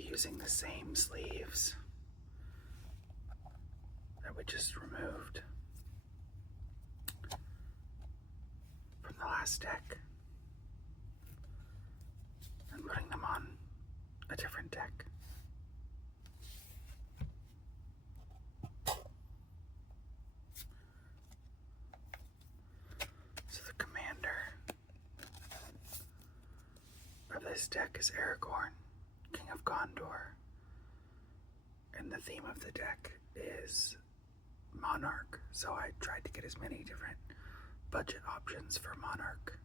be using the same sleeves that we just removed from the last deck and putting them on a different deck. So the commander of this deck is Aragorn, King of Gondor, and the theme of the deck is Monarch, so I tried to get as many different budget options for Monarch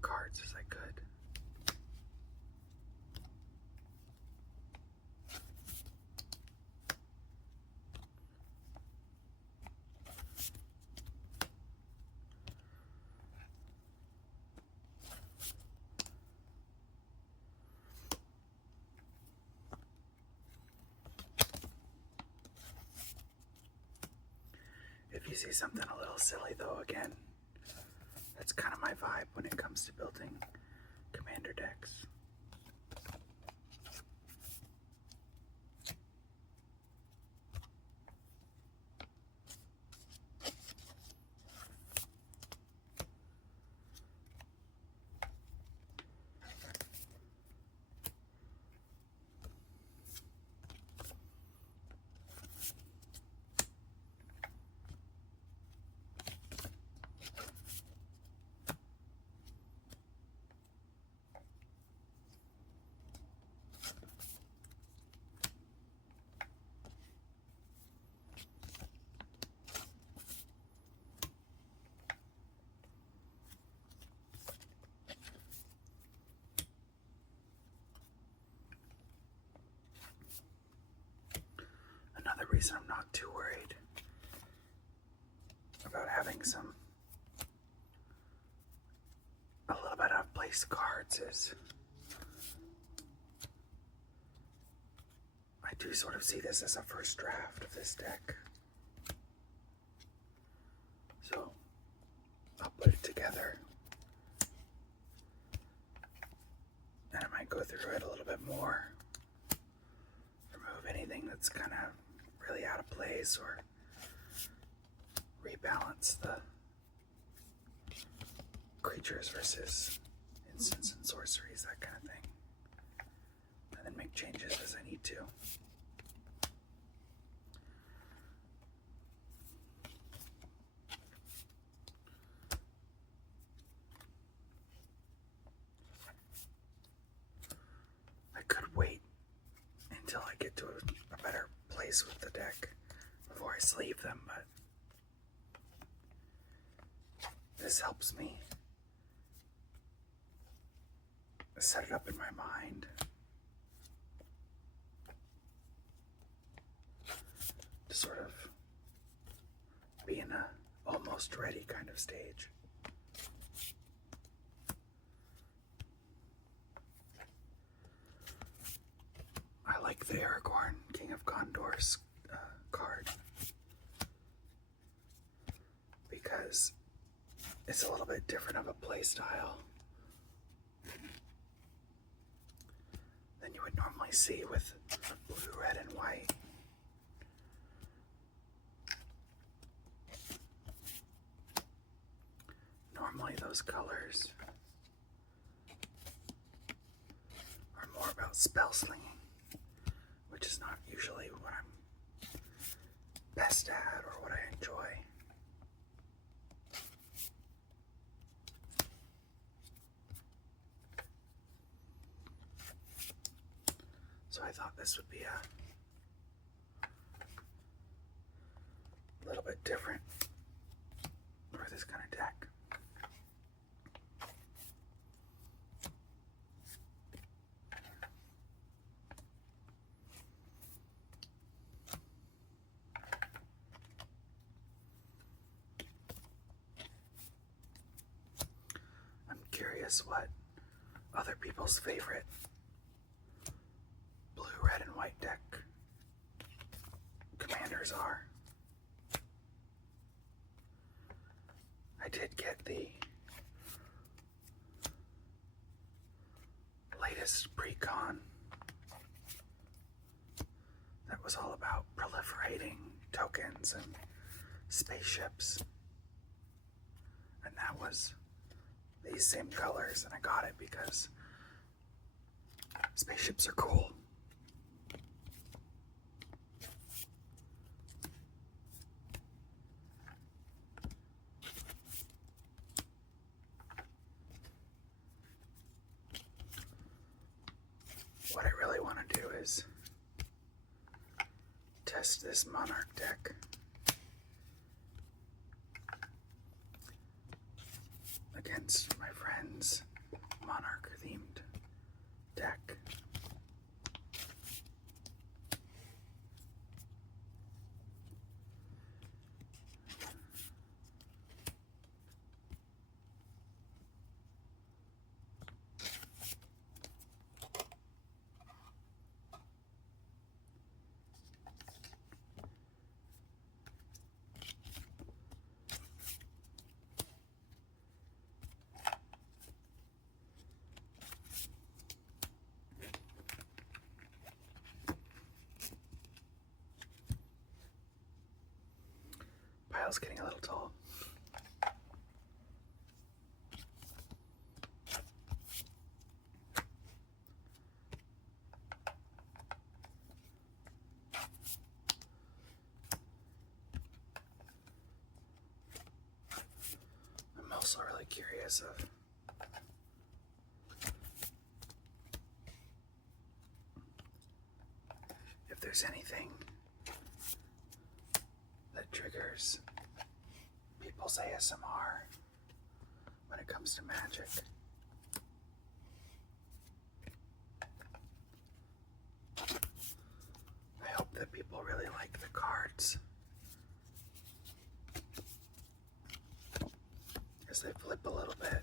cards as I could. If you see something a little silly though, again, that's kind of my vibe when it comes to building commander decks. Another reason I'm not too worried about having a little bit out of place cards is I do sort of see this as a first draft of this deck. So I'll put it together and I might go through it a little bit more, remove anything that's kind of really out of place, or rebalance the creatures versus instants and sorceries, that kind of thing, and then make changes as I need to. I could wait until I get to a better place with the deck before I sleeve them, but this helps me set it up in my mind to sort of be in a almost ready kind of stage. I like the Aragorn, King of Gondor's card because it's a little bit different of a play style than you would normally see with blue, red, and white. Normally those colors are more about spell slinging, which is not usually what I'm best at or what I enjoy. So I thought this would be a little bit different for this kind of deck. I'm curious what other people's favorite blue, red, and white deck commanders are. I did get the latest pre-con that was all about proliferating tokens and spaceships. And that was these same colors, and I got it because spaceships are cool. What I really want to do is test this Monarch deck against my friend's Monarch themed deck. Pile's getting a little tall. I'm also really curious of if there's anything that triggers people's ASMR when it comes to Magic. I hope that people really like the cards as they flip a little bit.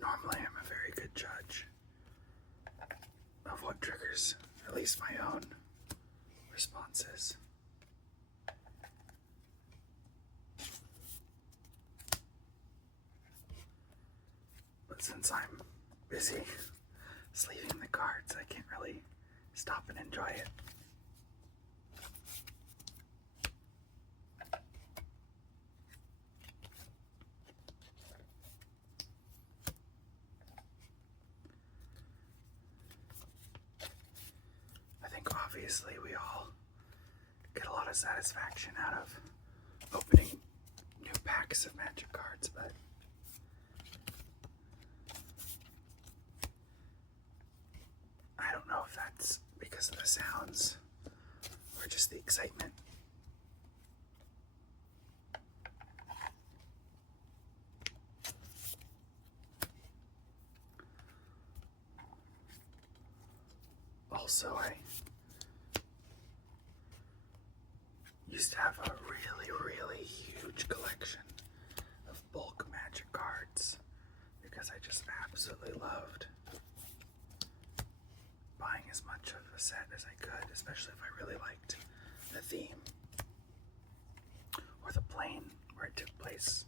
Normally I'm a very good judge of what triggers at least my own responses. But since I'm busy sleeving the cards, I can't really stop and enjoy it. I think obviously we all get a lot of satisfaction out of opening new packs of Magic cards, but I don't know if that's because of the sounds or just the excitement. Also, I used to have a really huge collection of bulk Magic cards because I just absolutely loved buying as much of a set as I could, especially if I really liked the theme or the plane where it took place.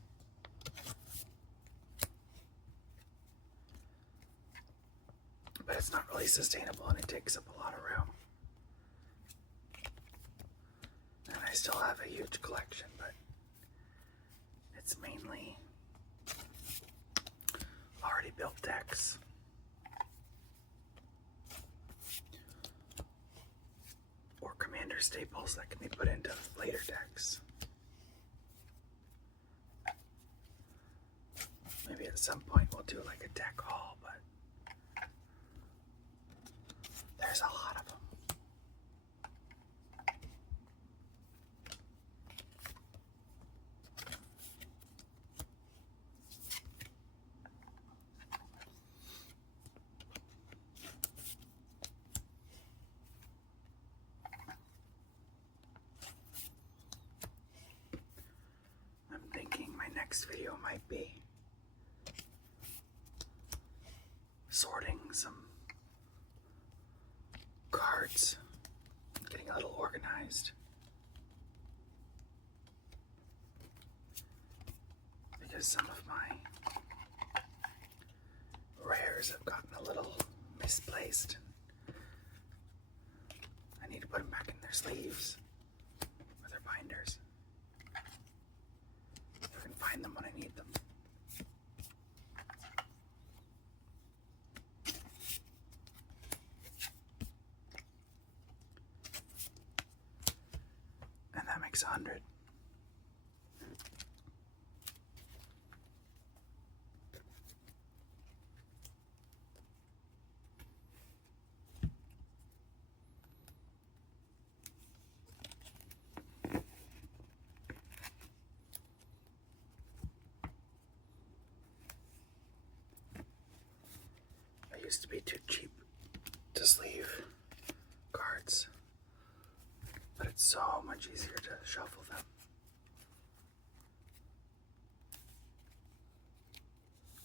But it's not really sustainable and it takes up a lot of room. And I still have a huge collection, but it's mainly already built decks. Or commander staples that can be put into later decks. Maybe at some point we'll do like a deck haul, but there's a lot of them. I'm thinking my next video might be sorting some cards, getting a little organized. Because some of my rare colors have gotten a little misplaced. I need to put them back in their sleeves or their binders. If I can find them when I need them. And that makes 100. I used to be too cheap to sleeve cards, but it's so much easier to shuffle them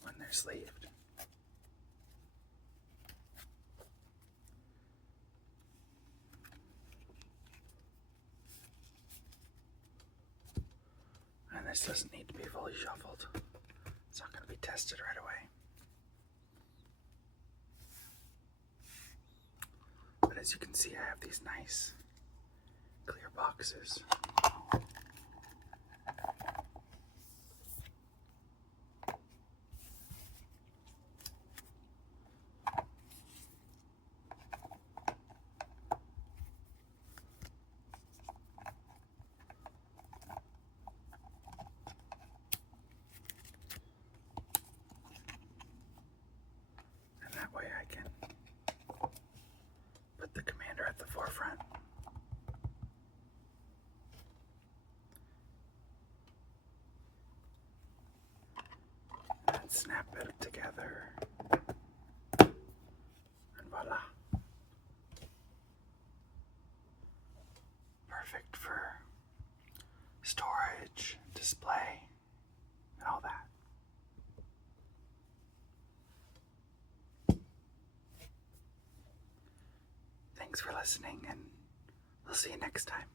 when they're sleeved. And this doesn't need to be fully shuffled. It's not going to be tested right away. But as you can see, I have these nice clear boxes. And that way I can put the commander at the forefront. And snap it together. And voila. Perfect for storage, display, and all that. Thanks for listening, and we'll see you next time.